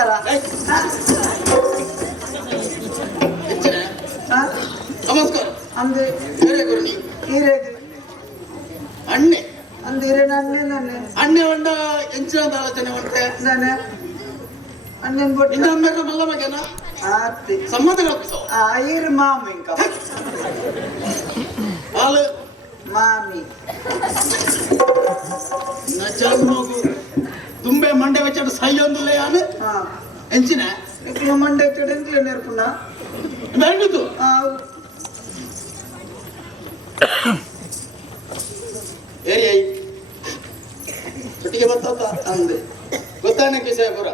ನಮಸ್ಕಾರ. ನಮಸ್ಕಾರ. ಅಂದೆ ಹೀರೆಗೆ ಅಣ್ಣೆ ಅಂದಿರೆ ನನ್ನೆ ನನ್ನೆ ಅಣ್ಣೆ ಹೊಂಡ ಎಂಚಿನ ಆಲೋಚನೆ ಹೊಂಟ್ರೆ ನಾನೆ ಅನ್ನನ್ ಬಿಟ್ಟು ಇನ್ನೊಮ್ಮೆ ಮಲ್ಲ ಮಗನ ಆತಿ ಸಂಬಂಧಗಳು ಐರ್ ಮಾಮಿ ಇಂಕ ಹಾಲು ಮಾಮಿ ನಜಮಗು ತುಂಬೆ ಮಂಡೆ വെച്ചിട്ട് സയ്യൊന്നുമില്ല ആണ് ಎಂಚಿನ ಇಕ್ಲು ಮಂಡೆ ಕಡೆ ಎಂತಲೇ ನೆರ್ಪುನ ಬೇಂಡುದು ಏರಿಯೈ ಒಟ್ಟಿಗೆ ಬರ್ತದ ಅಂದೆ ಗೊತ್ತಾಣಕ್ಕೆ ವಿಷಯ ಪೂರ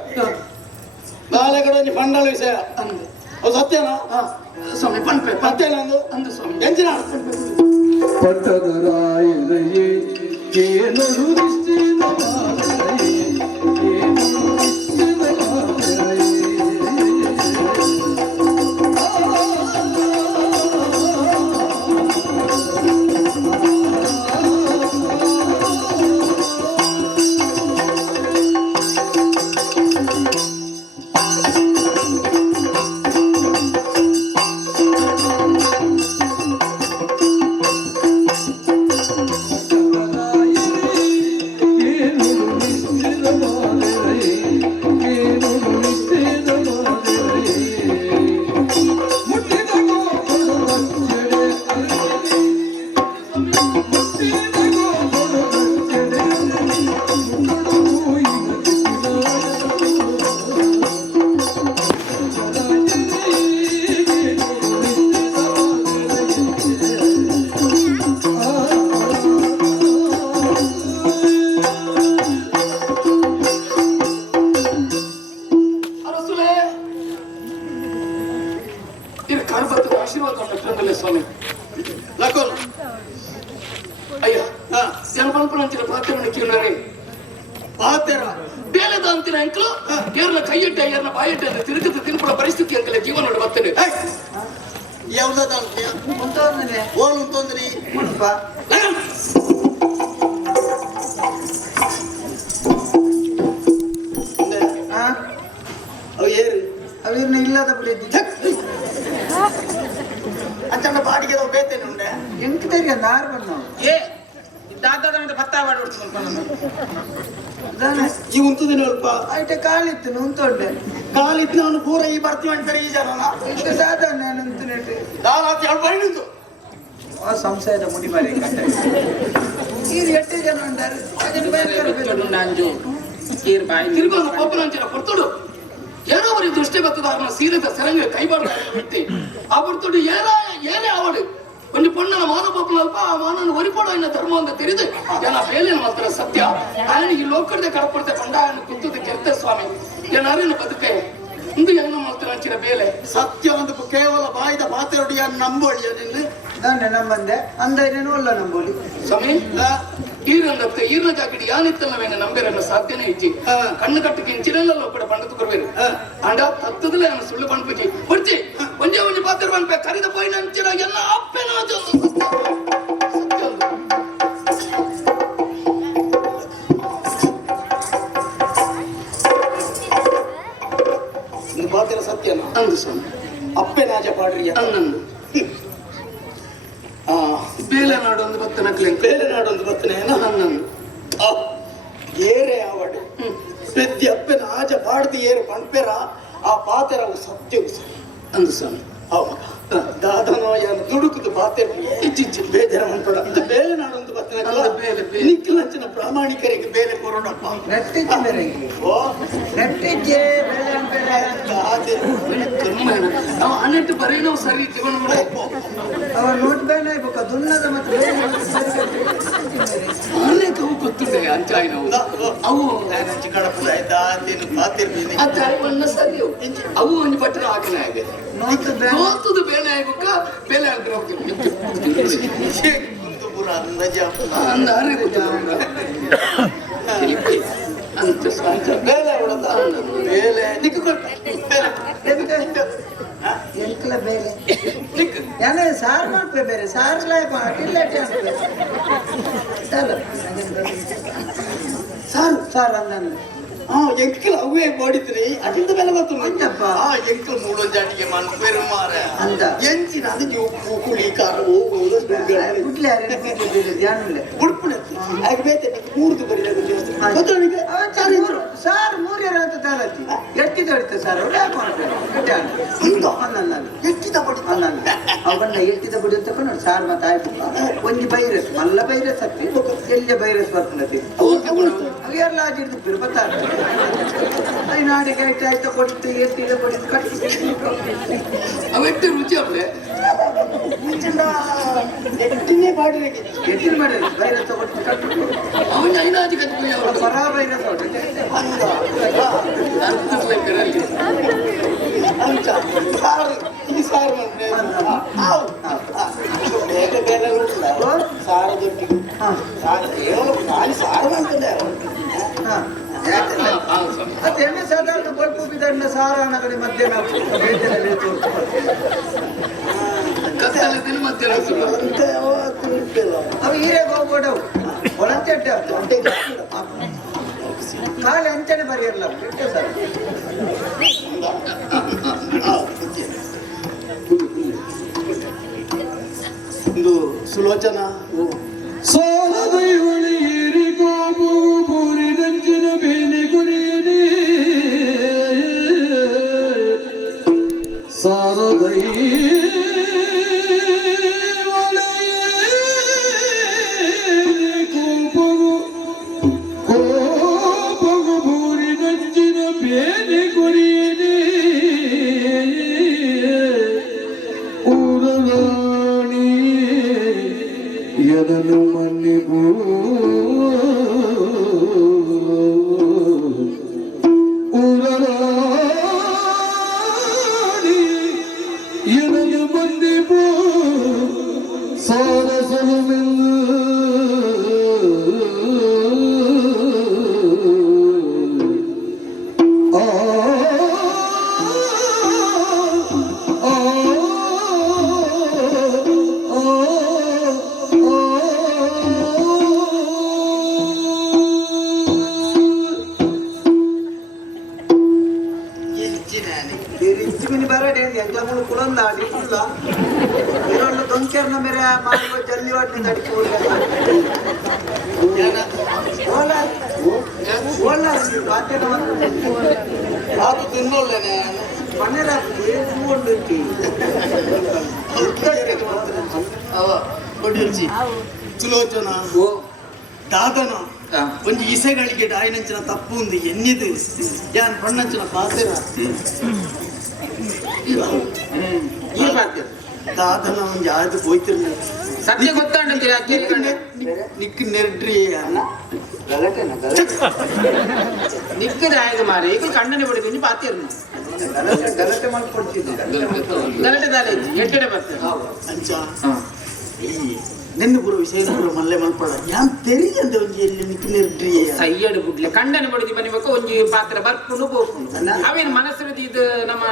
ನಾಳೆ ಕಡೆ ಪಂಡಳ ವಿಷಯ ಅಂದೆ ಅದು ಸತ್ಯನಾ ಸ್ವಾಮಿ ಪಂಪೆ ಸತ್ಯನ ಅಂದು ಅಂದು ಸ್ವಾಮಿ ಎಂಚಿನ ಪಟ್ಟದ ರಾಯರೇ ಏನು ಸ್ವಾಮಿ ಲಕೋಲ್ ಅಯ್ಯ ಜನಪಂಪನಂಚಿನ ಪಾತ್ರವನ್ನು ಕಿರಣರೇ ಪಾತ್ರ ಬೇಲೆದ ಅಂತಿನ ಅಂಕಲು ಏರ್ನ ಕೈಯಿಟ್ಟ ಏರ್ನ ಬಾಯಿಟ್ಟ ತಿರುಗದ ತಿರುಪುಳ ಪರಿಸ್ಥಿತಿ ಅಂಕಲ ಜೀವನ ಬರ್ತೇನೆ ಯಾವ್ದಾದ ಉಂಟೋಂದನೆ ಓಲ್ ಉಂಟೋಂದ್ರಿ ಮುನ್ಪ ಅವು ಏರು ಅವಿರ್ನ ಇಲ್ಲದ ಬಿಡಿದ್ದು ಅಂಚಂಡ ಬಾಡಿಗೆ ಬೇತೇನೆ ಉಂಡೆ ಎಂಕ್ ತೆರಿಗೆ ನಾರು ಬಂದು ಏ ದಾದ ಭತ್ತ ಮಾಡ್ಬಿಡ್ತೀನಿ ಈ ಉಂಟುದಿನ ಅಲ್ಪ ಐಟೆ ಕಾಲಿತ್ತು ಉಂಟೊಂಡೆ ಕಾಲಿತ್ತು ಅವನು ಪೂರ ಈ ಬರ್ತೀವಿ ಅಂತಾರೆ ಈ ಜನ ಇಂತ ಸಾಧಾರಣ ನಂತು ನೆಟ್ಟು ದಾರಾತಿ ಅಳು ಬೈನಿದ್ದು ಆ ಸಂಶಯದ ಮುಡಿ ಮಾರಿ ಈಗ 8 ಜನ ಉಂಟಾರೆ ಅದನ್ನು ಬೇರೆ ನಂಜು ಕೀರ್ ಬಾಯಿ ತಿರುಗೋದು ಪಪ್ಪನಂಚಿನ ಕೊಡ್ತೋಡು ಏನೋ ಅವರಿಗೆ ದೃಷ್ಟಿ ಬರ್ತದ ಅವನ ಸೀರೆದ ಸರಂಗ ಕೈಬಾರ್ದು ಬಿಟ್ಟು ಆ ಬಿಡ್ತೊಡು ಏನೇ ಅವಳು ಒಂದು ಪೊಣ್ಣನ ಮಾನ ಪಪ್ಪನಲ್ಪ ಆ ಮಾನನ ಒರಿಪೋಡ ಇನ್ನ ಧರ್ಮ ಅಂತ ತಿಳಿದು ಜನ ಬೇಲಿನ ಮಾತ್ರ ಸತ್ಯ ఆయన ಈ ಲೋಕದ ಕಡಪಡ್ತೆ ಬಂಡಾಯನ ಕುತ್ತದ ಕೆರ್ತೆ ಸ್ವಾಮಿ ಏನಾರೇನು ಬದುಕೆ ಇಂದು ಹೆಣ್ಣು ಮಾತ್ರ ಅಂಚಿನ ಬೇಲೆ ಸತ್ಯ ಒಂದು ಕೇವಲ ಬಾಯಿದ ಮಾತಾಡಿಯ ನಂಬೋಳಿಯ ನಿನ್ನ ನಾನು ನಂಬಂದೆ ಅಂದೈನೇನು ಅಲ್ಲ ನಂಬೋಲಿ ಸ್ವಾಮಿ ಈರಂದತ್ತೆ ಈರ್ನ ಜಾಕಿಡಿ ಯಾನಿತ್ತಲ್ಲವೇನ ನಂಬೇರನ್ನ ಸಾಧ್ಯನೇ ಇಜ್ಜಿ ಕಣ್ಣು ಕಟ್ಟಿಗೆ ಇಂಚಿನೆಲ್ಲ ಕೂಡ ಪಂಡತು ಕೊರ್ಬೇರು ಅಂಡ ತತ್ತದಲ್ಲ ಅವನು ಸುಳ್ಳು ಪಂಡ್ಬಿಚ್ಚಿ ಬಿಡ್ತಿ ಒಂಜೆ ಒಂಜೆ ಪಾತ್ರ ಪಂಡ್ಪೆ ಕರಿದ ಪೋಯಿನ ಅಂಚಿನ ಎಲ್ಲ ಅಪ್ಪೆನ ಒಂದು ಪಾತ್ರ ಸತ್ಯನ ಅಂದು ಸ್ವಾಮಿ ಅಪ್ಪೆನಾಜ ಪಾಡ್ರಿಯ ಅನ್ನಂದು ಬೇಲೆ ನಾಡು ಒಂದು ಬತ್ತನಕ್ಲೆ ಬೇಲೆ ನಾಡು ಒಂದು ಬತ್ತನೆ ಹನ್ನೊಂದು ಏರೆ ಆವಡು ಪ್ರತಿ ಅಪ್ಪನ ಆಜ ಪಾಡ್ದು ಏರು ಪಂಪೆರ ಆ ಪಾತೆರವು ಸತ್ಯವು ಸರಿ ಅಂದು ಸ್ವಾಮಿ ಅವಾಗ ದಾದನೋ ಯಾರು ದುಡುಕುದು ಪಾತೆರ ಇಚ್ಚಿಚ್ಚಿ ಬೇಜಾರ ಅನ್ಕೊಡ ಇದು ಬೇಲೆ ನಾಡು ಒಂದು ಬತ್ತನ ನಿಕ್ಕಿನಂಚಿನ ಪ್ರಾಮಾಣಿಕರಿಗೆ ಬೇರೆ ಕೊರೋಡಪ್ಪ ನೆಟ್ಟಿದ್ದೆ ಬೇರೆ ಓ ನೆಟ್ಟಿದ್ದೆ ನಾವು ಅನೆಟ್ಟು ಬರೀ ನಾವು ಸರಿ ಜೀವನ ಅವ ನೋಟ್ ಬ್ಯಾನ್ ಆಗ್ಬೇಕು ದುನ್ನದ ಮತ್ತೆ ಅನೇಕ ಗೊತ್ತಿದೆ ಅಂಚಾಯಿ ನಾವು ಅವು ಕಡಪದ ಅನ್ನ ಸರಿ ಅವು ಒಂದು ಪಟ್ಟಣ ಹಾಕನೆ ಆಗಿದೆ ನೋತದ ಬೇಳೆ ಆಗ್ಬೇಕ ಬೇಳೆ ಅಂತ ಅಂದ ಅಂತ ಸಾಯ್ತ ಬೇಲೆ ಹೊಡೆದ ಬೇಲೆ ಎಂಕ್ಲ ಬೇರೆ ಯಾನೆ ಸಾರ್ ಮಾಡ್ಬೇ ಬೇರೆ ಸಾರ್ ಟಿಲ್ಲಾಟಿ ಸಾರು ಸಾರ್ ಅಂದಂದು ಎಂಕಲ್ ಅವೇ ಮಾಡಿದ್ರಿ ಅದಿಂದ ಬೆಲೆ ಅಂತಪ್ಪ. ಬರ್ತದೆ ಎಂಕಲ್ ಮೂಡೊಂಜಾಟಿಗೆ ಮನ್ ಪೇರು ಮಾರ ಅಂತ. ಎಂಚಿನ ಅದು ಕುಳಿ ಕಾರ ಹೋಗುವುದು ಗುಡ್ಲೆ ಧ್ಯಾನ ಇಲ್ಲ ಉಡುಪುಣಕ್ಕೆ ಹಾಗೆ ಬೇತೆ ಮೂರ್ದು ಬರೀ ಸಾರ್ ಮೂರ್ಯರ ಅಂತ ತಾಲತಿ ಎಷ್ಟಿದ ಹೊಡಿತ ಸರ್ ಎಷ್ಟಿದ ಬಡಿ ಅವನ್ನ ಎಷ್ಟಿದ ಬಡಿ ಅಂತ ನೋಡಿ ಸಾರ್ ಮತ್ತೆ ಆಯ್ತು ಒಂಜಿ ಬೈರಸ್ ಮಲ್ಲ ಬೈರಸ್ ಹತ್ತಿ ಎಲ್ಲ ಬೈರಸ್ ಬರ್ತದೆ ಅವೆಲ್ಲ ಆಗಿರ್ದು ಬಿರ್ಬತ್ತಾರ ನಾಡಿಗೆ ಆಯ್ತಾ ಕೊಟ್ಟು ಎಷ್ಟಿದ ಬಡಿ ಕಟ್ಟಿ ಅವೆಟ್ಟು ರುಚಿ ಅವ್ರೆ ಎಟ್ಟಿನೇ ಬಾಡಿ ಎಷ್ಟಿನ ಮಾಡಿದ್ರು ಬೈರಸ್ ತಗೊಟ್ಟು ಕಟ್ಟು ಅವನ ಐನಾದಿ ಕಟ್ಟಿ ಪರ ಬೈರಸ್ ಹೊರಟೆ ಅಂತ ಸಾರು ಈ ಸಾರು ಬೇರೆ ಬೇರೆ ಸಾರು ದೊಡ್ಡ ಸಾರು ಕೇವಲ ಖಾಲಿ ಸಾರು ಅಂತಂದೆ ಅದು ಎಣ್ಣೆ ಸಾಧಾರಣ ಬಲ್ಪು ಬಿದ್ದ ಸಾರಾಣ ಕಡೆ ಮಧ್ಯಾಹ್ನ ಬೇತರಲ್ಲಿ ಕತ್ತಲದಲ್ಲಿ ಮಧ್ಯಾಹ್ನ ಅವು ಹೀರೆಗೆ ಹೋಗ್ಬೋಡವು ಒಳಂತೆ ಕಾಲು ಅಂಚನೆ ಬರೆಯಲ್ಲ ಬಿಟ್ಟು ಸರ್ ಒಂದು ಸುಲೋಚನಾ ಸಾಲದೈವಳಿಯರಿ ಗೋಪು ಪೂರಿ ಗಂಜಿನ ಬೇನೆ ಕುರಿಯರಿ ಸಾಲದೈ ಕೋಪಗು ಕೋಪಗು ಪೂರಿ ಗಂಜಿನ ಬೇನೆ ಕುರಿಯರಿ ಊರರಾಣಿ ಎದನು ಮನ್ನಿಗೂ ಊರರಾಣಿ ಎದನು ಮನ್ನಿಗೂ ಸಾರಸಲುಮೆಲ್ಲ ಇಚ್ಚಿಮಿನಿ ಬರಡೆ ಎಂಗ್ಲಮೂಲು ಕುಲೊಂದಾಡಿ ಇಲ್ಲ ಇರೋಲ್ಲ ದೊಂಕೆರ್ನ ಮೇರೆ ಮಾಡುವ ಜಲ್ಲಿ ವಾಟಿನಿಂದ ಅಡಿಕೆ ಅದು ತಿನ್ನೊಳ್ಳೆನೆ ಮನೆಯ ಹೂವುಂಡು ಅವ ಕೊಡಿಲ್ಸಿ ಸುಲೋಚನಾ ದಾದನ ಒಂಜಿ ಇಸೆಗಳಿಗೆ ಡಾಯಿನಂಚಿನ ತಪ್ಪು ಒಂದು ಎನ್ನಿದು ಯಾನ್ ಪಣ್ಣಂಚಿನ ಪಾತೆರ ದಾದನ ಒಂಜಿ ಆಯ್ತು ಹೋಯ್ತಿರ್ಲಿ ಸತ್ಯ ಗೊತ್ತಾಂಡಂತೀರ ನಿಕ್ ನೆರ್ಡ್ರಿ ಅಲ್ಲ ನಿಕ್ಕದ ಆಯ್ದು ಮಾರಿ ಈಗ ಕಣ್ಣನೆ ಬಿಡಿದು ನೀವು ಪಾತಿರ್ನು ಗಲಾಟೆ ಮಾಡ್ಕೊಡ್ತಿದ್ದೆ ಗಲಾಟೆ ದಾರಿ ಎಟ್ಟಡೆ ಬರ್ತದೆ ಅಂಚ ಈ ನಿನ್ನ ಪುರ ವಿಷಯ ಪುರ ಮಲ್ಲೆ ಮಲ್ಪಡ ಯಾನ್ ತೆರಿಗೆ ಅಂತ ಒಂಜಿ ಎಲ್ಲಿ ನಿಕ್ ನೆರ್ಡ್ರಿ ಸೈಯಡ್ ಬಿಡ್ಲೆ ಕಂಡನೆ ಬಡಿದು ಬನಿಬೇಕು ಒಂಜಿ ಪಾತ್ರ ಬರ್ಕೊಂಡು ಹೋಗ್ಕೊಂಡು ಅವೇನು ಮನಸ್ಸು ಇದು ನಮ್ಮ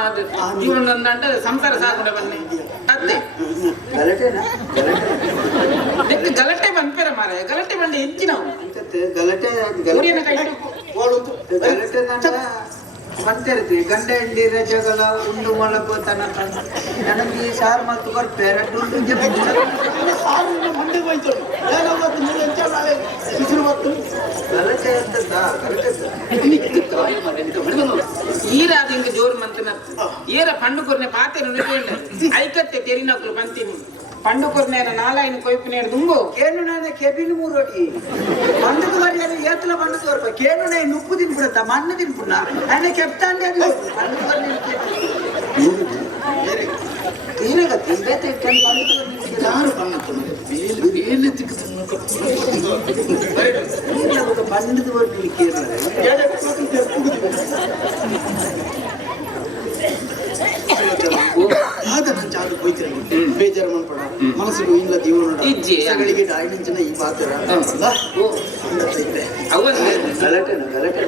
ಜೀವನ ಅಂದ ಸಂಸಾರ ಸಾಕೊಂಡೆ ಬನ್ನಿ ಅದೇ ಗಲಾಟೆನಾ ನಿಕ್ಕ ಗಲಾಟೆ ಬಂದ್ಪೇರ ಮಾರ ಗಲಾಟೆ ಬಂಡೆ ಹೆಚ್ಚಿನವು ಗಲಾಟೆ ಸೂರ್ಯನ ಕೈ ಗಲಾಟೆ ಮತ್ತೆ ಇರ್ತೀವಿ ಗಂಡ ಹೆಂಡಿರ ಜಗಳ ಉಂಡು ಮೊಳಗು ತನಕ ನನಗೆ ಈ ಸಾರು ಮತ್ತು ಬರ್ಪೇರ ಮಂಡೆ ಹೋಯ್ತು ಗಲಾಟೆ ಅಂತದ್ದಾ ಈರಾದ ಹಿಂಗ ಜೋರು ಮಂತನ ಏರ ಪಂಡು ಕೊರ್ನೆ ಪಾತೆ ನುಡಿಕೊಂಡ ಐಕತ್ತೆ ತೆರಿನಕ್ಲು ಬಂತೀನಿ ಪಂಡು ಕೊರ್ನೆ ನಾಲಾಯಿನ ಕೊಯ್ಪು ದುಂಗು ಕೇನು ನಾನೇ ಕೆಬಿನ್ ಮೂರೋಟಿ ಮಂಡುದು ಬರಿಯಲ್ಲಿ ಏತಲ ಮಂಡುದು ಬರ್ಪ ಕೇನು ನೇ ನುಪ್ಪು ತಿನ್ಬಿಡತ್ತ ಮಣ್ಣು ತಿನ್ಬಿಡ ನನ್ನ ಕೆಪ್ತಾಂಡೆ ತೀರಗತ್ತಿ ಬೇತೆ ಯಾರು ಪಂಡದು ಬರ್ತೀನಿ ಆದ ನನ್ನ ಚಾದು ಹೋಯ್ತಿರಲಿ ಬೇಜಾರು ಮಾಡ್ಬೇಡ ಮನಸ್ಸಿಗೆ ಇಲ್ಲ ಜೀವನಗಳಿಗೆ ಡಾಯಿನಂಚಿನ ಈ ಪಾತ್ರ ಅಂದತ್ತೈತೆ ಗಲಾಟೆನ ಗಲಾಟೆ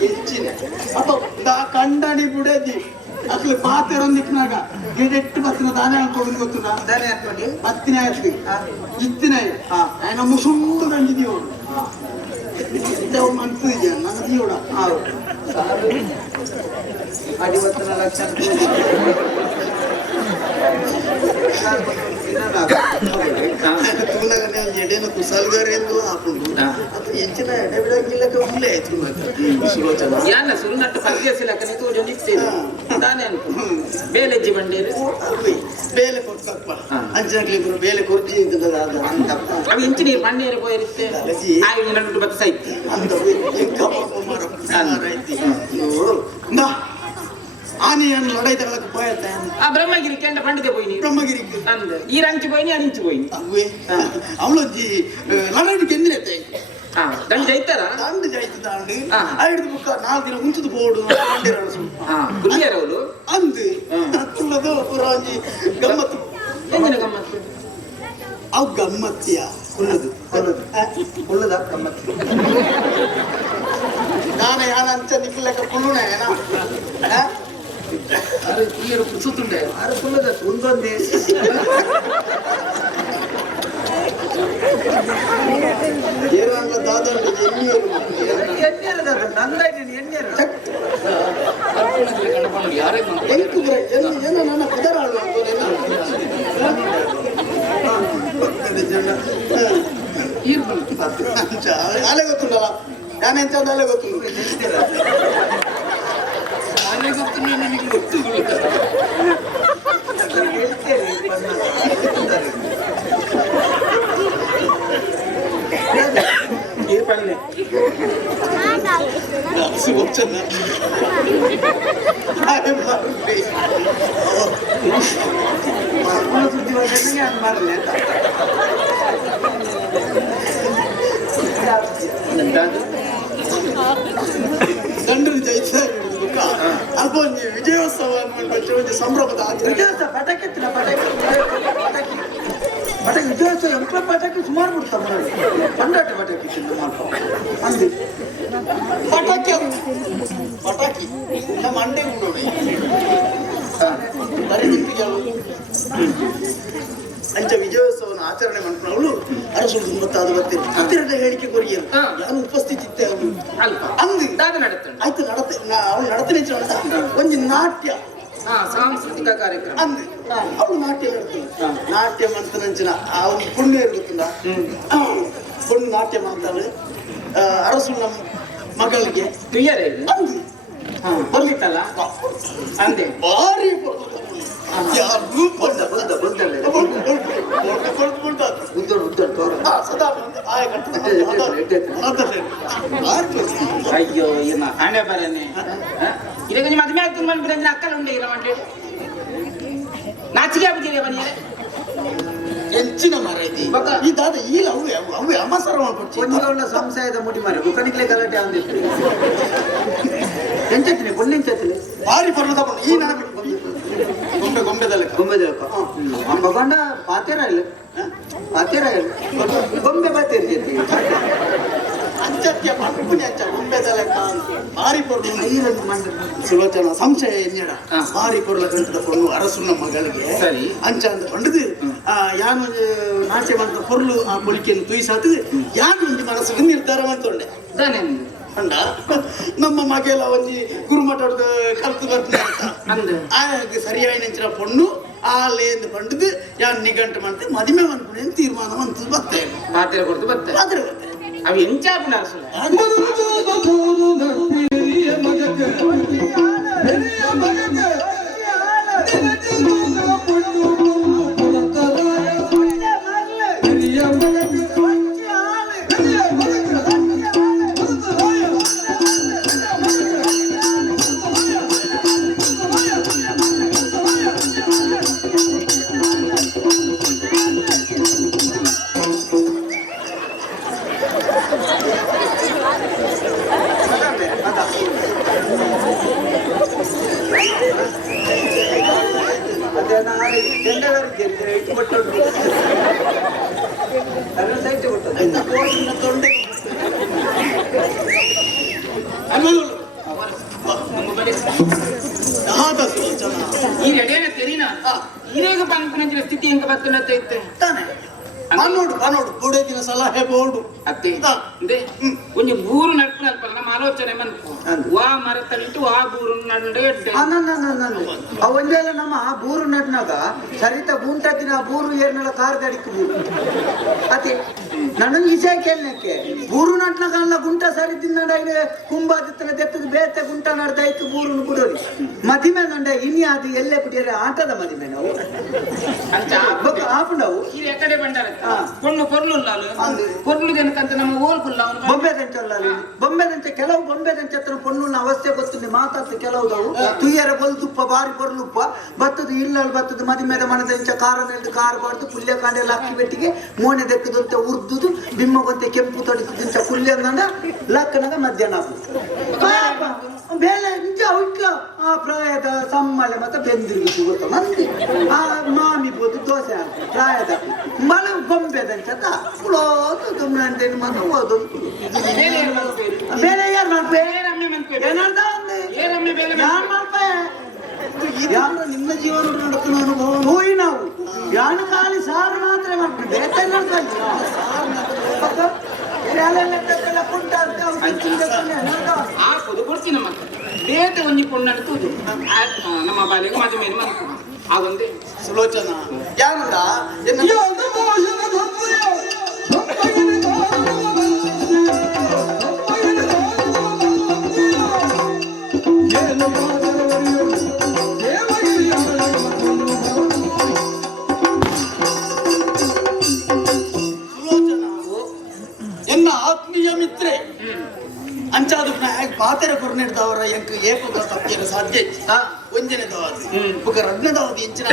ಹೆಚ್ಚಿನ ಅಪ್ಪ ಕಂಡಾಡಿ ಬಿಡದಿ ಅಕ್ಲು ಪಾತೆರೊಂದಿಕ್ನಾಗ ಗೆಡೆಟ್ಟು ಬತ್ತಿನ ದಾನೆ ಅನ್ಕೊಂಡು ಗೊತ್ತುಂಟಾ ದಾನೆ ಅನ್ಕೊಂಡು ಬತ್ತಿನ ಆಯ್ತು ಇತ್ತಿನ ఆయన ముసుండు రండి దేవుడు మనసు ನನ್ನ దేవుಡ అది వస్తున్న లక్షణ ತೂನಗನೆ ಎಡೆನ ಕುಸಲ್ಗಾರೆಂದು ಹಾಕೊಂಡು ಅದು ಎಂಚಿನ ಎಡೆ ಬಿಡಂಗಿಲ್ಲಕ್ಕೆ ಉಳ್ಳೆ ಆಯ್ತು ಸುಲೋಚನ ಯಾನ ಸುರುನಟ್ಟು ಪರ್ದೇಸಿಲಕ್ಕನೆ ತೋಜು ನಿತ್ತೇನೆ ತಾನೇ ಅನ್ಕೊ ಬೇಲೆಜ್ಜಿ ಬಂಡೇರು ಬೇಲೆ ಕೊಡ್ತಪ್ಪ ಅಂಚನಕ್ಲಿ ಬೇಲೆ ಕೊರ್ಜಿ ಅವು ಇಂಚಿ ನೀರು ಬಂಡೇರು ಹೋಯಿರುತ್ತೆ ಆಯ್ತು ನಟ್ಟು ಬತ್ತ ಸೈತಿ ಅಂತ ಆನೆಯನ್ನು ಲಡಾಯಿ ತಗೊಳಕ್ಕೆ ಹೋಯ್ತಾ ಆ ಬ್ರಹ್ಮಗಿರಿ ಕೆಂಡ ಪಂಡಿತೆ ಹೋಯ್ನಿ ಬ್ರಹ್ಮಗಿರಿಗೆ ಅಂದ ಈ ರಂಚಿ ಹೋಯ್ನಿ ಆ ನಿಂಚಿ ಹೋಯ್ನಿ ಅವೇ ಅವಳೊಂಜಿ ಲಡಾಯಿಗೆ ಎಂದಿರತ್ತೆ ದಂಡ ಜೈತಾರ ದಂಡ ಜಾಯ್ತು ದಾಂಡು ಐದು ಬುಕ್ಕ 4 ದಿನ ಮುಂಚದ ಬೋರ್ಡು ಗುಲ್ಲಿಯರ ಅವಳು ಅಂದು ತುಳ್ಳದು ಪುರಾಂಜಿ ಗಮ್ಮತ್ತು ಎಂದಿನ ಗಮ್ಮತ್ತು ಅವು ಗಮ್ಮತ್ತಿಯ ಉಳ್ಳದು ಉಳ್ಳದ ಗಮ್ಮತ್ತು ನಾನು ಯಾನ ಅಂಚ ನಿಕ್ಲಕ್ಕ ಕುಳ್ಳುಣ ಏನ ಅರೆ ಕುಯ್ಯರು ಕುಸುತ್ತುಂಡೆ ಆರು ಕುಳ್ಳದ ಉಂದೊಂದೇ ಏರಂಗ ದಾದಂಡ ಎಣ್ಣೆರದ ನಂದಾಯ್ತು ಎಣ್ಣೆರು ಅರ್ಪಣದಲ್ಲಿ ಕಂಡುಕೊಂಡು ಯಾರೇ ಎಂಟು ಏನ ನನ್ನ ಪದರಾಳು ಅಲೆ ಗೊತ್ತುಂಡಲ್ಲ ನಾನೆಂತ ಅಲೆ ಗೊತ್ತುಂಟು ಮನೆ ಗೊತ್ತು ನಿನಗೆ ಗೊತ್ತುಗಳು ಈ ಪಲ್ಲೆ ಸುವಚನ ಸುದ್ದಿ ಬಗ್ಗೆ ಅದು ಮಾಡಲಿ ಅಂತ ದಂಡರು ಜಯಿಸ ಅದೊಂದು ವಿಜಯೋತ್ಸವ ಒಂದು ಸಂಭ್ರಮದ ವಿಜಯೋತ್ಸವ ಪಟಾಕಿ ಎತ್ತಿನ ಪಟಾಕಿ ವಿಜಯೋತ್ಸವ ಎಂಪ ಪಟಾಕಿ ಸುಮಾರು ಬಿಡ್ತಾವ ಪಂಡಾಟ ಪಟಾಕಿ ತಿಂದು ಅಂದು ಪಟಾಕಿ ನಮ್ಮ ಅಂಡೆ ನೋಡಿ ಅಂಚ ವಿಜಯೋತ್ಸವನ ಆಚರಣೆ ಮಾಡ್ಕೊಳ್ಳಲು ಅರಸು ಗೊತ್ತಾದ ಬರ್ತೀನಿ ಹತ್ತಿರದ ಹೇಳಿಕೆ ಕೊರಿಯರು ನಾನು ಉಪಸ್ಥಿತಿ ಇದ್ದೆ ಅವನು ಅಲ್ಪ ಅಂದು ದಾದ ನಡೀತಾನೆ ಆಯ್ತು ಅವಳು ನಡತನೆ ಒಂದು ನಾಟ್ಯ ಸಾಂಸ್ಕೃತಿಕ ಕಾರ್ಯಕ್ರಮ ಅಂದು ಅವಳು ನಾಟ್ಯ ನಡ್ತಾಳೆ ನಾಟ್ಯ ಮಂತನಂಚಿನ ಅವನು ಪುಣ್ಯ ಇರುತ್ತಿಲ್ಲ ಪುಣ್ಯ ನಾಟ್ಯ ಮಾಡ್ತಾಳೆ ಅರಸು ನಮ್ಮ ಮಗಳಿಗೆ ಕ್ಲಿಯರ್ ಅಂದು ಬರ್ಲಿತ್ತಲ್ಲ ಅಂದೆ ಭಾರಿ ಅಯ್ಯೋ ಏನ ಹಣೆ ಬರನೆ ಇದಕ್ಕೆ ನಿಮ್ಮ ಮದುವೆ ಆಗ್ತೀನಿ ಬಂದ್ಬಿಟ್ಟು ಅಕ್ಕಲ್ಲ ಉಂಡೆ ಇಲ್ಲ ಮಂಡ್ರಿ ನಾಚಿಕೆ ಆಗ್ಬಿಟ್ಟಿದೆ ಬನ್ನಿಯರೆ ಹೆಚ್ಚಿನ ಮರ ಈ ದಾದ ಈ ಅವೇ ಅಮಸರ ಒಂದಿನ ಸಂಶಯದ ಮುಡಿ ಮರ ಬುಕಣಿಕ್ಲೆ ಗಲಾಟೆ ಅಂದಿತ್ತು ಎಂಚತ್ತಿನಿ ಪೊನ್ನೆಂಚತ್ತಿನಿ ಭಾರಿ ಪರ್ವತ ಈ ನಾನು ಗೊಂಬೆದಲ್ಲ ಭಗವಂಡ ಪಾತೇರ ಇಲ್ಲ ಗೊಂಬೆ ಬಾತಿರ್ತಿ ಅಂಚತ್ಯ ಪಕ್ಕುನಿ ಅಂಚ ಗೊಂಬೆದಲ್ಲ ಭಾರಿ ಸುಲೋಚನ ಸಂಶಯ ಎನ್ನಡ ಭಾರಿ ಕೊರಲ ಗಂಟದ ಪೊರ್ಲು ಅರಸುನ ಮಗಳಿಗೆ ಸರಿ ಅಂಚ ಅಂತ ಪಂಡದು ಯಾನು ನಾಟ್ಯ ಮಾಡ್ತ ಪೊರ್ಲು ಆ ಪೊಲಿಕೆಯನ್ನು ತುಯಿಸಾತು ಯಾನು ಒಂದು ಮನಸ್ಸಿಗೆ ನಿರ್ಧಾರ ಮಾಡ್ಕೊಂಡೆ ತಾನೇ ಅಂಡ ನಮ್ಮ ಮಗೆಲ್ಲ ಒಂಜಿ ಗುರುಮಠದ ಕಲ್ತು ಬರ್ತದೆ ಅಂದ ಆಗ ಸರಿಯಾಗಿ ನೆಂಚಿನ ಪೊಣ್ಣು ಆಲೇಂದು ಪಂಡದು ಯಾನು ನಿಘಂಟು ಮಾಡ್ತೆ ಮದುವೆ ಮಾಡ್ಕೊಂಡು ಏನು ತೀರ್ಮಾನ ಅಂತ ಬರ್ತೇನೆ ಪಾತ್ರೆ ಕೊಡ್ತು ಬತ್ತೆ ಆದ್ರೆ ಬರ್ತೇನೆ ಅವು ಎಂಚಾಪಿನ ಅರಸು ಈ ರೆಡಿಯಾನ ತೆರಿನ ನಡತನತ್ತೆ ಇತ್ತೆ ತಾನೆ ಪನೋಡು ಬುಡದಿನ ಸಲಹೆ ಬೋರ್ಡು ಅತ್ತೆ ಅಂದೆ ಒಂಜಿ ಬೂರು ನಡ್ಪನಲ್ಪ ನಮ್ಮ ಆಲೋಚನೆ ಮನ್ಪು ವಾ ಮರ ತಳಿಟ್ಟು ಆ ಬೂರು ನಡೆ ಒಂದೆಲ್ಲ ನಮ್ಮ ಬೂರು ನಡ್ನಾಗ ಸರಿತ ಗುಂಟದಿನ ಬೂರು ಏರ್ನಳ ಕಾರ್ ಗಾಡಿக்கு ಬೂರು ಅದೇ ನಾನು ಈಚೆ ಕೇಳಕ್ಕೆ ಬೂರು ನಡ್ನಾಗಲ್ಲ ಗುಂಟ ಸರಿದಿಂದ ನಡೈಲೆ ಕುಂಬಾದಿತ್ತನ ದೆತ್ತದ ಬೇತೆ ಗುಂಟ ನಡ್ದಾಯ್ತು ಬೂರುನು ಬಿಡೋರಿ ಮದಿಮೆ ನಂಡ ಇನಿ ಅದು ಎಲ್ಲೇ ಬಿಟ್ಟಿರ ಆಟದ ಮದಿಮೆ ನಾವು ಅಂಚ ಆಪುಂಡವು ಇದು ಎಕಡೆ ಬಂಡಾರ பொண்ணு பொருள் ಜನಕ್ಕಂತ ನಮ್ಮ ಓಲ್ಕುಲ್ಲ ಬೊಂಬೆದಂಚ ಕೆಲವು ಬೊಂಬೆದಂಚ ಹತ್ರ ಪೊಣ್ಣುನ ಅವಸ್ಥೆ ಗೊತ್ತಿದೆ ಮಾತಾಡ್ತ ಕೆಲವುದವು ತುಯ್ಯರ ಬಲ್ದುಪ್ಪ ಬಾರಿ ಬರ್ಲುಪ್ಪ ಬತ್ತದು ಇಲ್ಲಲ್ಲಿ ಬತ್ತದು ಮದಿಮೆದ ಮನದಂಚ ಕಾರನೆಲ್ದು ಕಾರ್ ಬಾರ್ದು ಪುಲ್ಯ ಕಾಂಡೆಲ್ಲ ಅಕ್ಕಿ ಬೆಟ್ಟಿಗೆ ಮೋನೆ ದೆಕ್ಕದಂತೆ ಉರ್ದುದು ಬಿಮ್ಮಗೊಂತೆ ಕೆಂಪು ತೊಡಿಸಿದಂಚ ಪುಲ್ಯ ಅಂದ ಲಕ್ಕನಗ ಮಧ್ಯಾಹ್ನ ಬೇಲೆ ನಿಜ ಹುಟ್ಲ ಆ ಪ್ರಾಯದ ಸಮ್ಮಲೆ ಮತ್ತೆ ಬೆಂದಿರುವುದು ಗೊತ್ತ ಮಂದಿ ಆ ಮಾಮಿ ಬೋದು ದೋಸೆ ಅಂತ ಪ್ರಾಯದ ಮಳೆ ಗೊಂಬೆದಂಚ ಕುಳೋದು ದುಮ್ನಂತೇನು ಮತ್ತೆ ಓದೋದು ಬೇರೆ ಯಾರು ಮಾಡ್ಪೇ ಏನರ್ದ ಯಾರು ಮಾಡ್ಪೇ ಯಾರು ನಿಮ್ಮ ಜೀವನ ನಡೆക്കുന്ന ಅನುಭವ ಹೋಯಿ ನಾವು ಯಾನು ಖಾಲಿ ಸಾರು ಮಾತ್ರ ಮಾಡ್ತೀವಿ ಬೇರೆ ಕೊಡ್ತೀನಿ ಮತ್ತೆ ಬೇತೆ ಒಂಜಿ ಪೊಣ್ಣು ತೂದು ನಮ್ಮ ಬಾಲಿಗೆ ಮದುವೆ ಮೇಲೆ ಮನ್ಕು ಅದೊಂದೇ ಸುಲೋಚನಾ ಯಾನುಂಡ ಎನ್ನ ಆತ್ಮೀಯ ಮಿತ್ರೆ ಅಂಚಾದು ಪಾತೆರ ಕೊರ್ನೆಡ್ದವರ ಎಂಕ್ ಏಪದ ತಪ್ಪಿನ ಸಾಧ್ಯ ಒಂಜನೆದವಾದ ಬೊಕ ರಡ್ನದವಾದ ಎಂಚಿನ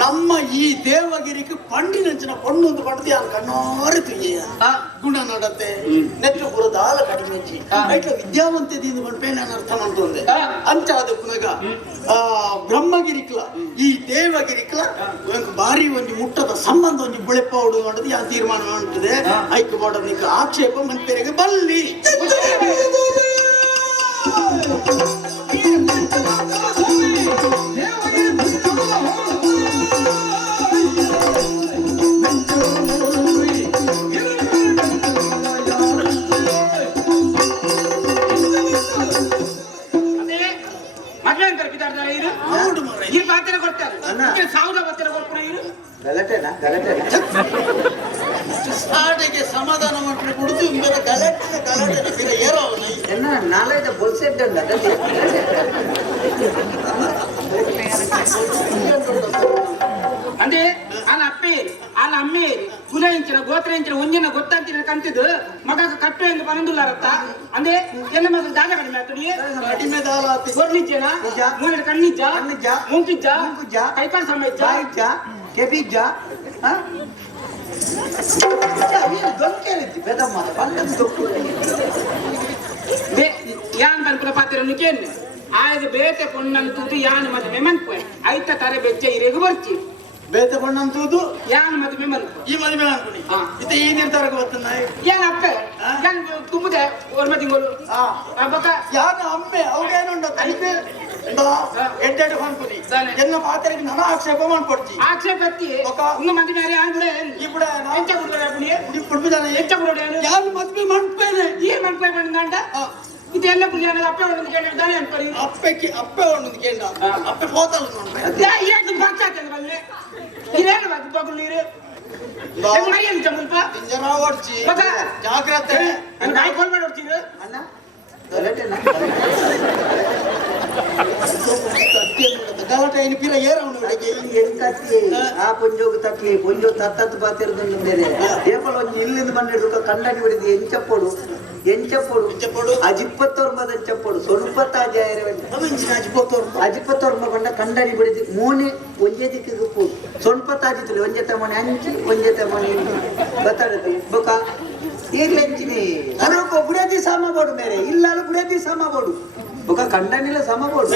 ನಮ್ಮ ಈ ದೇವಗಿರಿಗೆ ಪಂಡಿನಂಚಿನ ಪೊಣ್ಣೊಂದು ಪಡ್ದು ಯಾರು ಕಣ್ಣಾರಿ ತುಯ್ಯ ಗುಣ ನಡತೆ ನೆಟ್ಟು ಪುರದ ಆಲ ಕಡಿಮೆಚ್ಚಿ ಐಟ್ಲ ವಿದ್ಯಾವಂತದಿಂದ ಪಂಪೇನ ಅರ್ಥ ಮಾಡ್ತೊಂದೆ ಅಂಚಾದ ಪುನಗ ಬ್ರಹ್ಮಗಿರಿಕ್ಲ ಈ ದೇವಗಿರಿಕ್ಲ ಬಾರಿ ಒಂದು ಮುಟ್ಟದ ಸಂಬಂಧ ಒಂದು ಬುಳೆಪ್ಪೌಡು ಮಾಡೋದು ಯಾವ ತೀರ್ಮಾನ ಮಾಡ್ತದೆ ಐಕ್ಯ ಮಾಡೋದಕ್ಕೆ ಆಕ್ಷೇಪ ಮಂತ್ರಿಗೆ ಬಲ್ಲಿ ಮದ್ವೆ ಅಂತಾರೆ ಬಿದ್ದಾಡ್ದಾರ ಇರು ಈ ಪಾತ್ರ ಕೊಡ್ತಾರೆ ಸಾವಿರ ಪಾತ್ರ ಕೊಡ್ತಾರೆ ಇರು ಗಲಾಟೆನಾ ಸಾಡೆಗೆ ಸಮಾಧಾನ ಮಾಡಿ ಕುಡಿದು ಮೇಲೆ ಗಲಾಟೆ ಏರೋ ಎನ್ನ ನಾಳೆದ ಬೊಲ್ಸೆಡ್ ಅಂದ್ರೆ ಆನ ಅಪ್ಪೇರಿ ಆನ ಅಮ್ಮೇರಿ ಕುಲ ಇಂಚಿನ ಗೋತ್ರ ಇಂಚಿನ ಒಂಜಿನ ಗೊತ್ತಾಂತಿನ ಕಂತಿದ್ದು ಮಗ ಕಟ್ಟು ಎಂದು ಪನಂದುಲ್ಲಾರತ್ತ ಅಂದ್ರೆ ಎಲ್ಲ ಮಗ ದಾನ ಕಡಿಮೆ ಆಗ್ತದೆ ಕಡಿಮೆ ದಾಲ ಗೊರ್ಲಿಜ್ಜನ ಮೂಲ ಕಣ್ಣಿಜ್ಜ ಮುಂಕಿಜ್ಜ ಕೈಕಾಲು ಸಮೇಜ್ಜ ಕೆಬಿಜ್ಜ ಯಾನ್ ಬನ್ಪುರ ಪಾತ್ರ ಕೇನ್ ಆಯ್ದು ಬೇತೆ ಪೊಣ್ಣನ್ನು ತುದು ಯಾನ್ ಮದುವೆ ಮನ್ಪು ಐತ ತರ ಬೆಚ್ಚ ಇರೆಗು ಬರ್ಚಿ ಬೇತೆ ಪಣ್ಣಂತೂದು ಯಾನ್ ಮದುವೆ ಮನ್ಪು ಈ ಮದುವೆ ಅನ್ಕೊಡಿ ಇತ್ತೆ ಈ ನಿರ್ಧಾರಕ್ಕೆ ಬರ್ತನ ಏನ್ ಅಪ್ಪ ಯಾನ್ ತುಂಬುದೆ ಓರ್ಮ ತಿಂಗಳು ಬೊಕ ಯಾನ ಅಮ್ಮೆ ಅವ್ಗೇನುಂಡ ಐತೆ ಎಡ್ಡೆಡು ಅನ್ಕೊಡಿ ಎಲ್ಲ ಪಾತ್ರೆಗೆ ನನ್ನ ಆಕ್ಷೇಪ ಮಾಡ್ಕೊಡ್ತಿ ಆಕ್ಷೇಪ ಎತ್ತಿ ಉಂಗ ಮದುವೆ ಯಾರು ಯಾನ್ ಬಿಡೆ ಈ ಬಿಡ ಎಂಚ ಬಿಡ್ತಾರೆ ಪುಡಿ ಕುಡ್ಬಿದಾನೆ ಎಂಚ ಬಿಡೋಡೆ ಯಾರು ಮದುವೆ ಮಾಡ್ಪೇನೆ ಏನ್ ಮನ್ಪೆ ಬಂದಂಡ ಇದೆಲ್ಲ ಪುಲಿಯಾನ ಅಪ್ಪೆ ಒಂದು ಕೇಳಿದ್ದಾನೆ ಅನ್ಪರಿ ಅಪ್ಪೆ ಒಂದು ಕೇಳ ಅಪ್ಪೆ ಹೋತಲ್ಲ ನೋಡ್ಬೇಕು ಏನು ಪಂಚಾಯತ್ ಬಂದ್ರೆ ಇದೇನು ಬಗ್ಲು ನೀರು ಮೈಯಲ್ಲಿ ಚಮಲ್ಪ ಜನ ಓಡ್ಸಿ ಜಾಗ್ರತೆ ಗಾಯ ಕೋಲ್ ಮಾಡಿ ಹೊಡ್ತೀರ ಅಣ್ಣ ಗಲಾಟೆನಾ ಗಲಾಟೆ ಏನು ಪಿರ ಏರವನು ಆ ಪೊಂಜೋಗು ತಟ್ಲಿ ಪೊಂಜೋ ತತ್ತತ್ತು ಬಾತಿರೋದೊಂದು ಬೇರೆ ಏಪಲ್ ಒಂದು ಇಲ್ಲಿಂದ ಬಂದಿಡುಕ ಕಂಡಾಡಿ ಬಿಡಿದು ಎಂಚಪ್ಪೋಡು ಅಜಿಪ್ಪತ್ತೋರ್ಮದ ಎಂಚಪ್ಪೋಡು ಅಜಿಪ್ಪತ್ತೋರ್ಮ ಬಂಡ ಕಂಡಾಡಿ ಬಿಡಿದು ಮೂನೆ ಒಂಜೇ ದಿಕ್ಕಿಗೆ ಪೋಡು ಸೊಣ್ಪತ್ತಾಜಿತ್ತಲಿ ಒಂಜೆ ತಮಣೆ ಅಂಚಿ ಒಂಜೆ ತಮಣೆ ಗೊತ್ತಾಡುತ್ತೆ ಬೊಕ ಈಗ್ಲೆಂಚಿನಿ ಅದಕ್ಕೆ ಬುಡೇದಿ ಸಮ ಬೋಡು ಮೇರೆ ಇಲ್ಲಾಲು ಬುಡೇದಿ ಸಮ ಬೋಡು ಬೊಕ ಕಂಡನಿಲ್ಲ ಸಮ ಬೋಡು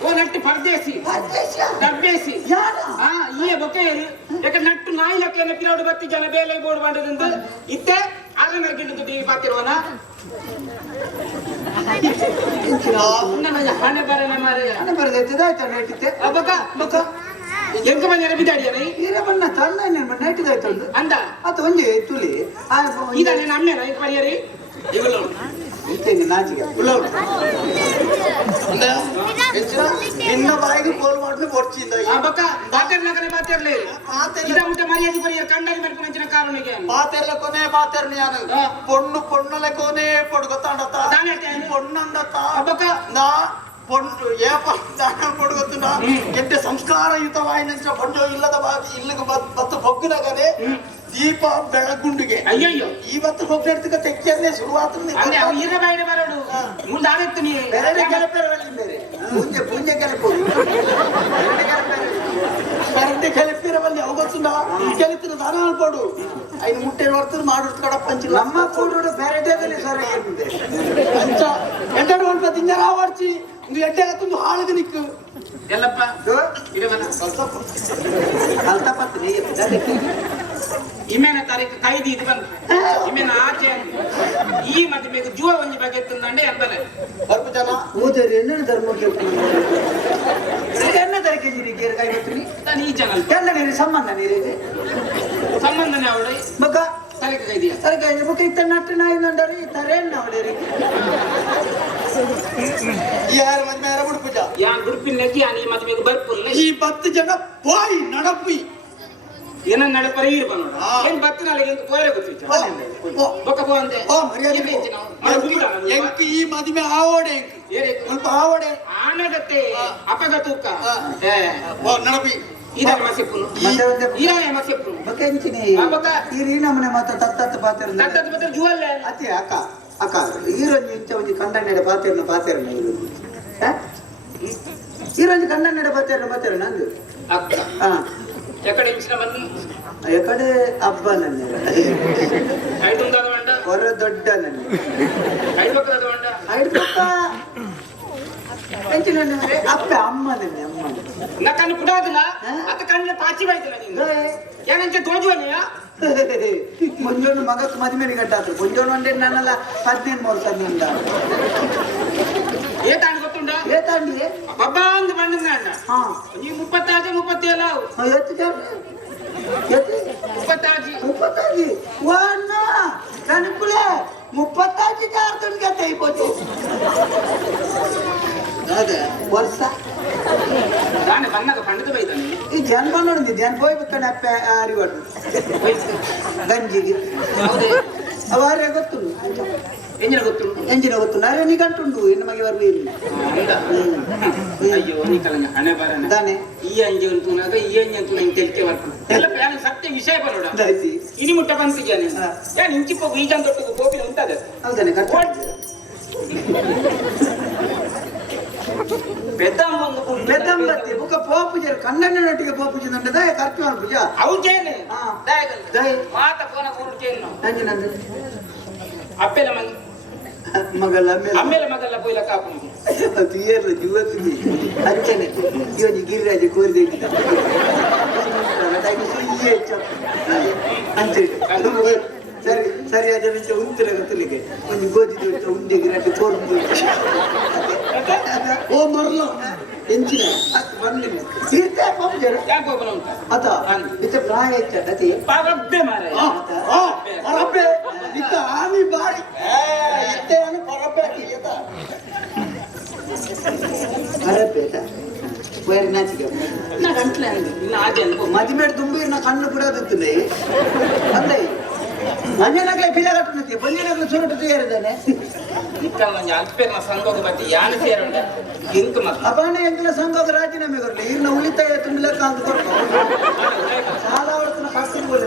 ಓ ನಟ್ಟು ಪರದೇಸಿ ಡಬ್ಬೇಸಿ ಈ ಬೊಕೆಯರು ಯಾಕೆ ನಟ್ಟು ನಾಯಿ ಲಕ್ಕನ ಪಿರೋಡು ಬತ್ತಿ ಜನ ಬೇಲೆ ಬೋರ್ಡ್ ಮಾಡಿದಂದು ಇತ್ತೆ ಆಗ ನರ್ಗಿಂಡು ಟಿವಿ ಪಾತಿರುವನ ಹಣೆ ಬರನೆ ಮಾರೆ ಹಣೆ ಬರದೈತಿದಾಯ್ತಾ ನೆಟ್ಟಿತ್ತೆ ಬೊಕ ಎಂಕ ಬಂದ ಬಿದ್ದಾಡಿಯಲ್ಲ ಈರಮ್ಮನ್ನ ತಂದ ನೈಟಿದಾಯ್ತೊಂದು ಅಂದ ಅದು ಒಂಜಿ ತುಳಿ ಇದನ್ನ ನಮ್ಮೇನ ಇದು ಪರಿಯರಿ ಇವಳು ಇಂತೇನೆ ನಾಚಿಗೆ ಉಳ್ಳವಳು ಅಂದ ಹೆಚ್ಚಿನ ನಿನ್ನ ಬಾಯಿಗೆ ಕೋಲ್ ಮಾಡಿ ಕೊಡ್ಚಿಂದ ಆ ಬಕ್ಕ ಬಾತೆರ್ಲಕನೆ ಬಾತೆರ್ಲೆ ಇದ ಮುಟ್ಟ ಮರ್ಯಾದೆ ಪರಿಯರ್ ಕಂಡಲ್ಲಿ ಮರ್ಕೊಂಡು ಅಂಚಿನ ಕಾರಣಕ್ಕೆ ಪಾತೆರ್ಲ ಕೊನೆ ಪಾತೆರ್ನಿ ಯಾನು పొన్నుల కొనే పొడుగుతాడత పొన్నందత నా పొన్ను ఏ దాನ పొడుగుతున్నా ಎಂತೆ ಸಂಸ್ಕಾರಯುತವಾಯಿನ ಬಂಡೋ ಇಲ್ಲದ ಇಲ್ಲಿಗೆ ಬತ್ತು ಬೊಗ್ಗುದಾಗನೆ ದೀಪ ಬೆಳಗುಂಡಿಗೆ ಅಯ್ಯಯ್ಯೋ ಇವತ್ತು ಹೋಗ್ತಿರ್ತಿಕ ತೆಕ್ಕಿಯನ್ನೇ ಶುರುವಾತು ಅಂದ್ರೆ ಅವು ಈಗ ಬೈಡೆ ಬರೋಡು ಮುಂದೆ ಆಗುತ್ತೆ ನೀ ಬೇರೆ ಕೆಲಪೇರು ಬೇರೆ ಪೂಜೆ ಪೂಜೆ ಕೆಲಪ ಕರೆಂಟ್ ಕೆಲಪಿರವಲ್ಲಿ ಅವಗೊತ್ತುಂಡ ಕೆಲತಿನ ದಾನ ಅನ್ಕೊಡು ಐದು ಮುಟ್ಟೆ ಹೊರತು ಮಾಡಿರ್ತು ಕಡ ಪಂಚಿಲ್ಲ ನಮ್ಮ ಕೂಡು ಬೇರೆದಲ್ಲಿ ಸರಿ ಅಂಚ ಎಂಟು ಒಂದು ತಿಂಗಳ ಆವರ್ಚಿ ಒಂದು ಎಡ್ಡೆ ತುಂಬ ಹಾಳಿಗೆ ನಿಕ್ಕು ಎಲ್ಲಪ್ಪ ಇಡವಲ್ಲ ಕಲ್ತಪತ್ತು ಇಮೇನ ತಾರೀಕು ಕೈದಿ ಇದು ಬಂದು ಇಮೇನ ಆಚೆ ಈ ಮತ್ತೆ ಬೇಕು ಜೀವ ಒಂಜಿ ಬಗ್ಗೆ ತಂದಂಡೆ ಎಂಬಲೆ ಸ್ವಲ್ಪ ಜನ ಊದರಿ ಎನ್ನ ಧರ್ಮಕ್ಕೆ ಎನ್ನ ತರಕೆಂಜಿರಿ ಕೇರ್ ಕೈ ಬತ್ತೀನಿ ನಾನು ಈ ಚಾನಲ್ ಎಲ್ಲ ನೀರಿ ಸಂಬಂಧ ನೀರಿದೆ ಸಂಬಂಧನೇ ಅವಳು ಮಗ ತಾರೀಕು ಕೈದಿಯ ತರಕೆ ಬುಕ್ ಇತ್ತ ನಟ್ಟು ನಾಯಿ ನಂಡರಿ ತರೇನ್ ಅವಳೇರಿ ಯಾರ ಮದ್ವೆ ಯಾರ ಬಿಡ್ಪುಜ ಯಾ ಗುರುಪಿನ ನೆಕ್ಕಿ ಈ ಮತ್ತೆ ಬೇಕು ಬರ್ಪುಲ್ಲ ಈ 10 ಜನ ಬಾಯಿ ನಡಪಿ ಏನ ನಡಪರಿ ಇರ್ಬ ನೋಡ ಏನ್ ಬತ್ತಿನಲ್ಲ ಎಂತ ಕೋರೆ ಗೊತ್ತಿತ್ತು ಬೊಕ್ಕ ಪೋ ಅಂದೆ ಓ ಮರ್ಯಾದೆ ಎಂಕಿ ಈ ಮದುವೆ ಆವೋಡೆ ಸ್ವಲ್ಪ ಆವೋಡೆ ಆನಗತ್ತೆ ಅಪಗತುಕ್ಕ ಓ ನಡಪಿ ಇದ ಮಸೆಪ್ಪುನು ಇರಾಯ ಮಸೆಪ್ಪುನು ಬಕ ಎಂಚಿನಿ ಬಕ ಈ ನಮ್ಮನೆ ಮಾತ್ರ ತತ್ತತ್ತ ಪಾತ್ರ ತತ್ತದ ಬತ್ತ ಜುವಲ್ಲ ಅತಿ ಅಕ್ಕ ಅಕ್ಕ ಈರೊಂದು ಇಂಚ ಒಂದು ಕಂಡನೆಡೆ ಪಾತ್ರ ಈರೊಂದು ಕಂಡನೆಡೆ ಪಾತ್ರ ನಂದು ಅಕ್ಕ ಹಾ ಎಕಡೆ ಇಂಚಿನ ಬನ್ನಿ ಎಕಡೆ ಹಬ್ಬ ನನ್ನ ಐದು ಉಂದಾದ ಮಂಡ ಹೊರ ದೊಡ್ಡ ನನ್ನ ಐದು ಪಕ್ಕದ ಮಂಡ ಐದು ಪಕ್ಕ ಎಂಚಿನ ಅಪ್ಪ ಅಮ್ಮ ನನ್ನ ಅಮ್ಮ ನಾ ಕಣ್ಣು ಪುಟಾದಿಲ್ಲ ಅತ್ತ ಕಣ್ಣಿನ ಪಾಚಿ ಬಾಯ್ತಿಲ್ಲ ನೀನು ಏನಂಚ ತೋಜುವನೆಯ ಮುಂಜೋನು ಮಗಕ್ಕೆ ಮದುವೆ ಗಂಟಾದ್ರು ಮುಂಜೋನು ಒಂದೇ ನನ್ನಲ್ಲ 15 ವರ್ಷದಿಂದ ಏತಾಂಡ್ ಗೊತ್ತುಂಡ ಏತಾಂಡಿ ಬಬ್ಬ ಅಂದ್ ಬಂದ ಅಣ್ಣ ಹಾ ನೀವು 37 37 ಎತ್ತು ಜನ ಎತ್ತು 37 ವಾನ ಕನಕುಲೆ 35 ಜಾರ್ದನ್ಗೆ ತೈಬೋದು ಅದೇ ವರ್ಷ ನಾನು ಬಂದಾಗ ಪಂಡಿತ ಬೈತಾನೆ ಈ ಜನ್ಮ ನೋಡಿದ್ದೆ ಜನ ಹೋಗ್ಬೇಕಣ್ಣ ಅಪ್ಪ ಅರಿವಾಡು ಗಂಜಿಗೆ ಹೌದೇ ಅವಾರೇ ಗೊತ್ತು ಎಂಜಿನ ಗೊತ್ತುಂಟು ಎಂಜಿನ ಗೊತ್ತು ನಾರೇ ನಿಗಂಟುಂಡು ಹೆಣ್ಣು ಮಗೆ ಬರ್ಬಿ ಅಯ್ಯೋ ನೀ ಕಲಂಗ ಹಣೆ ಬರಣ ದಾನೆ ಈ ಅಂಜಿ ಅಂತೂನಾಗ ಈ ಅಂಜಿ ಅಂತೂ ನಂಗೆ ತೆಲಿಕೆ ಬರ್ತಾನೆ ಎಲ್ಲ ಪ್ಲಾನ್ ಸತ್ಯ ವಿಷಯ ಬರೋಡ ದಾಯ್ತಿ ಇನಿ ಮುಟ್ಟ ಬಂತಿದ್ಯಾನೆ ಯಾನ್ ಇಂಚಿಪ್ಪ ಈಜನ್ ತೊಟ್ಟು ಗೋಪಿನ ಉಂಟದ ಹೌದಾನೆ ಕರ್ಕೊಂಡು ಬೆದ್ದಂಬತ್ತಿ ಬುಕ್ಕ ಪೋಪುಜರು ಕಣ್ಣಣ್ಣನೊಟ್ಟಿಗೆ ಪೋಪುಜಿ ದಯ ಖರ್ಚು ಪೂಜ ಅವಜೇನೆ ಹಾ. ದಯ ಮಾತ ಕೋನ ಕೂರುಕೇನು ನಂಜು ನಂದು ಅಪ್ಪೆಲ ಮಂಗ್ ಮಗಲ್ಲ ಅಮ್ಮೆಲ ಮಗಲ್ಲ ಪೋಯ್ಲ ಕಾಪು ತೀಯರ್ಲ ಜೀವತ್ತಿಗೆ ಅಂಚನೆ ಇವನಿ ಗಿರಿರಾಜ ಕೋರಿದೆ ಸರಿ ಸರಿಯಾದ ನಿಮಿಷ ಉಂತಿರ ಗೊತ್ತಲಿಗೆ ಒಂದು ಗೋಧಿ ಉಂಡೆ ಗಿರಾಟಿ ಕೋರ್ದು ಓ ಮರ್ಲ ಎಂಚಿನ ಬರ್ಲಿಲ್ಲ ತೀರ್ಥ ಪಂಜರ ಯಾಕೆ ಹೋಗೋಣ ಉಂಟ ಅತ ಇತ ಪ್ರಾಯ ಹೆಚ್ಚ ಪಾರಬ್ಬೆ ಮಾರ ಪರಬ್ಬೆ ಇತ್ತ ಆಮಿ ಬಾರಿ ಇತ್ತೆ ಆನೆ ಪರಬ್ಬೆ ಹಾಕಿಯತ ಅರಬೇಟ ಬೇರೆ ನಾಚಿಗೆ ನಾ ಗಂಟ್ಲೆ ಅಂದೆ ಇನ್ನು ಆಜೆ ಅನ್ಕೋ ಮದಿಮೇಡ್ ತುಂಬಿ ನಾ ಕಣ್ಣು ಬಿಡೋದಿತ್ತು ಅಂದೆ ಮಂಜನಾಗ್ಲೇ ಪಿಲ್ಲಗಟ್ಟುನಕ್ಕೆ ಬಲ್ಲಿನಾಗ್ಲೇ ಸುರಟು ಸೇರಿದ್ದಾನೆ ಇಕ್ಕಲ್ಲ ನಂಗೆ ಅಲ್ಪೇರ್ನ ಸಂಘದ ಬಗ್ಗೆ ಯಾನು ಸೇರೋಣ ಇಂಕ ಮತ್ತೆ ಅಪಾನ ಎಂಕಲ ಸಂಘದ ರಾಜೀನಾಮೆ ಕೊರಲಿ ಇನ್ನ ಉಳಿತಾಯ ತುಂಬಲಕ್ಕ ಅಂತ ಕೊಡ್ತಾರೆ ಸಾಲ ಹೊಡ್ತನ ಕಟ್ಟಿ ಬೋಲಿ